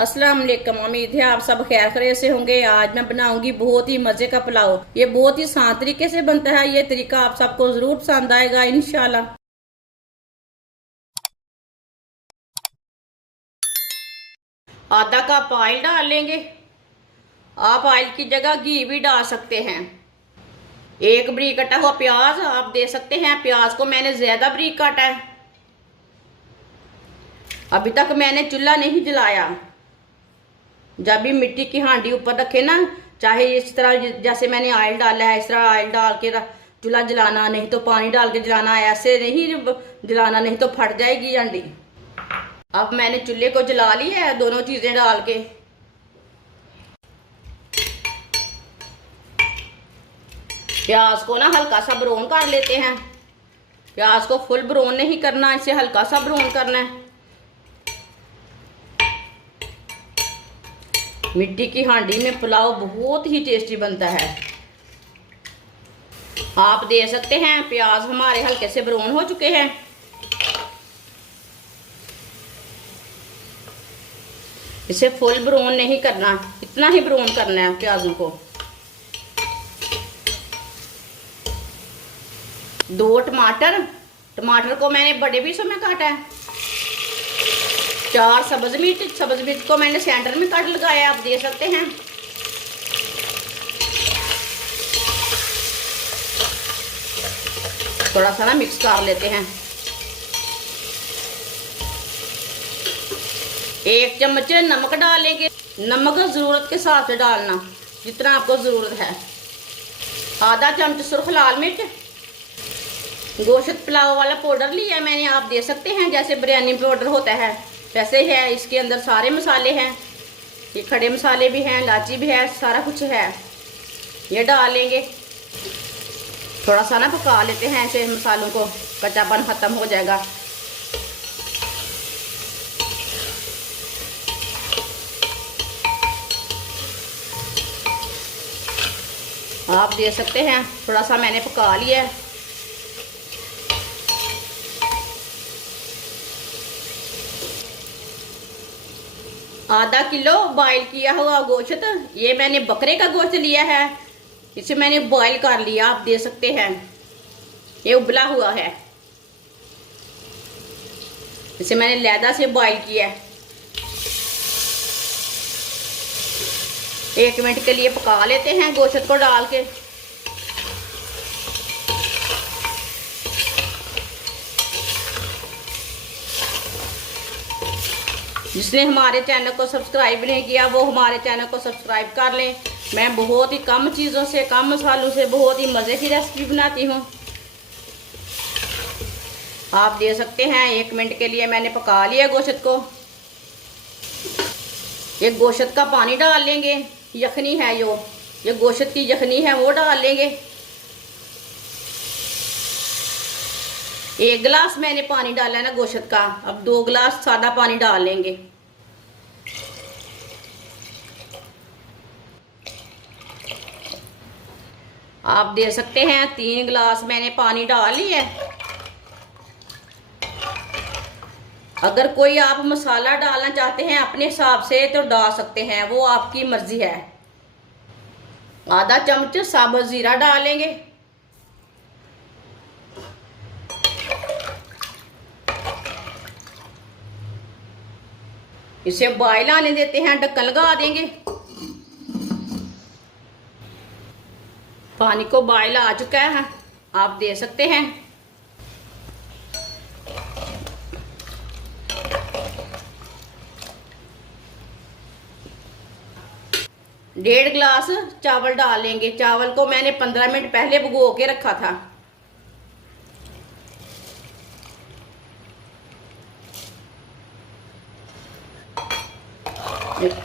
अस्सलाम वालेकुम। उम्मीद है आप सब खैर खैरियत से होंगे। आज मैं बनाऊंगी बहुत ही मजे का पुलाव। ये बहुत ही आसान तरीके से बनता है। ये तरीका आप सबको जरूर पसंद आएगा इंशाल्लाह। आधा कप ऑयल डाल लेंगे। आप ऑयल की जगह घी भी डाल सकते हैं। एक बारीक कटा हुआ प्याज आप दे सकते हैं। प्याज को मैंने ज्यादा बारीक काटा है। अभी तक मैंने चूल्हा नहीं जलाया। जब भी मिट्टी की हांडी ऊपर रखे ना, चाहे इस तरह जैसे मैंने ऑयल डाला है, इस तरह ऑयल डाल के चूल्हा जलाना, नहीं तो पानी डाल के जलाना। ऐसे नहीं जलाना, नहीं तो फट जाएगी हांडी। अब मैंने चूल्हे को जला लिया है दोनों चीजें डाल के। प्याज को ना हल्का सा ब्राउन कर लेते हैं। प्याज को फुल ब्राउन नहीं करना, इसे हल्का सा ब्राउन करना है। मिट्टी की हांडी में पुलाव बहुत ही टेस्टी बनता है। आप दे सकते हैं। प्याज हमारे हल्के से ब्राउन हो चुके हैं। इसे फुल ब्राउन नहीं करना, इतना ही ब्राउन करना है प्याजों को। 2 टमाटर, टमाटर को मैंने बड़े पीसों में काटा है। 4 सब्ज मिर्च को मैंने सेंटर में काट लगाया, आप दे सकते हैं। थोड़ा सा ना मिक्स कर लेते हैं। 1 चम्मच नमक डालेंगे। नमक जरूरत के हिसाब से डालना, जितना आपको जरूरत है। आधा चम्मच सुर्ख लाल मिर्च। गोश्त पुलाव वाला पाउडर लिया है मैंने, आप दे सकते हैं। जैसे बिरयानी पाउडर होता है वैसे है। इसके अंदर सारे मसाले हैं। ये खड़े मसाले भी हैं, इलायची भी है, सारा कुछ है। ये डालेंगे। थोड़ा सा ना पका लेते हैं ऐसे मसालों को, कच्चापन खत्म हो जाएगा। आप दे सकते हैं। थोड़ा सा मैंने पका लिया है। आधा किलो बॉईल किया हुआ गोश्त, ये मैंने बकरे का गोश्त लिया है। इसे मैंने बॉईल कर लिया, आप दे सकते हैं। ये उबला हुआ है। इसे मैंने लैदा से बॉईल किया है। 1 मिनट के लिए पका लेते हैं गोश्त को डाल के। जिसने हमारे चैनल को सब्सक्राइब नहीं किया वो हमारे चैनल को सब्सक्राइब कर लें। मैं बहुत ही कम चीज़ों से, कम मसालों से बहुत ही मज़े की रेसिपी बनाती हूँ। आप दे सकते हैं। 1 मिनट के लिए मैंने पका लिया गोश्त को। ये गोश्त का पानी डाल लेंगे। यखनी है ये गोश्त की यखनी है, वो डाल लेंगे। 1 गिलास मैंने पानी डाला है ना गोश्त का। अब 2 गिलास सादा पानी डाल लेंगे। आप दे सकते हैं। 3 गिलास मैंने पानी डाल लिया है। अगर कोई आप मसाला डालना चाहते हैं अपने हिसाब से तो डाल सकते हैं, वो आपकी मर्जी है। आधा चम्मच साबुत जीरा डालेंगे। इसे बॉयल आने देते हैं, ढक्कन लगा देंगे। पानी को बॉयल आ चुका है, आप दे सकते हैं। डेढ़ गिलास चावल डाल लेंगे। चावल को मैंने 15 मिनट पहले भिगो के रखा था।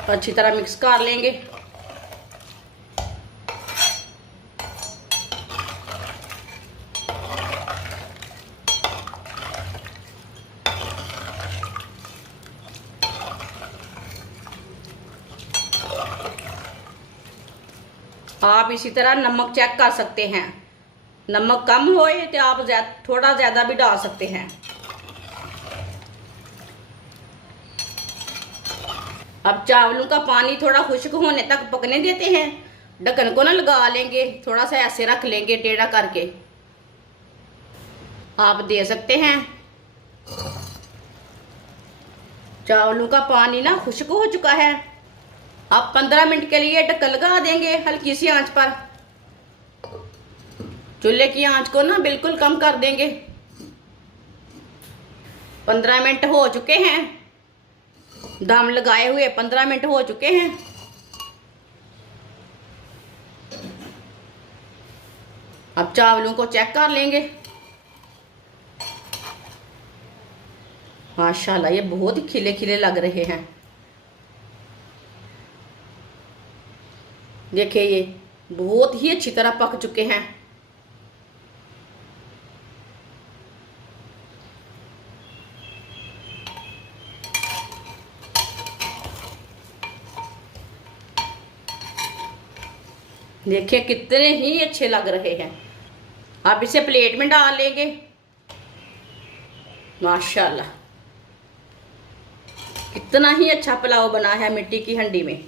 अच्छी तरह मिक्स कर लेंगे। आप इसी तरह नमक चेक कर सकते हैं। नमक कम होए तो आप थोड़ा ज़्यादा भी डाल सकते हैं। अब चावलों का पानी थोड़ा खुश्क होने तक पकने देते हैं। ढक्कन को ना लगा लेंगे, थोड़ा सा ऐसे रख लेंगे टेढ़ा करके, आप दे सकते हैं। चावलों का पानी ना खुश्क हो चुका है। अब 15 मिनट के लिए ढक्कन लगा देंगे हल्की सी आंच पर। चूल्हे की आंच को ना बिल्कुल कम कर देंगे। 15 मिनट हो चुके हैं, दम लगाए हुए 15 मिनट हो चुके हैं। अब चावलों को चेक कर लेंगे। माशाल्लाह ये बहुत ही खिले खिले लग रहे हैं। देखिए ये बहुत ही अच्छी तरह पक चुके हैं। देखिए कितने ही अच्छे लग रहे हैं। अब इसे प्लेट में डाल लेंगे। माशाल्लाह कितना ही अच्छा पुलाव बना है मिट्टी की हांडी में।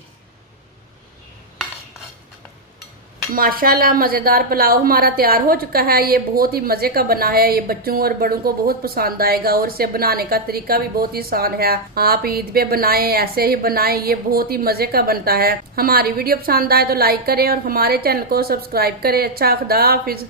माशाल्लाह मज़ेदार पुलाव हमारा तैयार हो चुका है। ये बहुत ही मज़े का बना है। ये बच्चों और बड़ों को बहुत पसंद आएगा और इसे बनाने का तरीका भी बहुत ही आसान है। आप ईद पे बनाएं, ऐसे ही बनाएं, ये बहुत ही मज़े का बनता है। हमारी वीडियो पसंद आए तो लाइक करें और हमारे चैनल को सब्सक्राइब करें। अच्छा, खुदा हाफिज।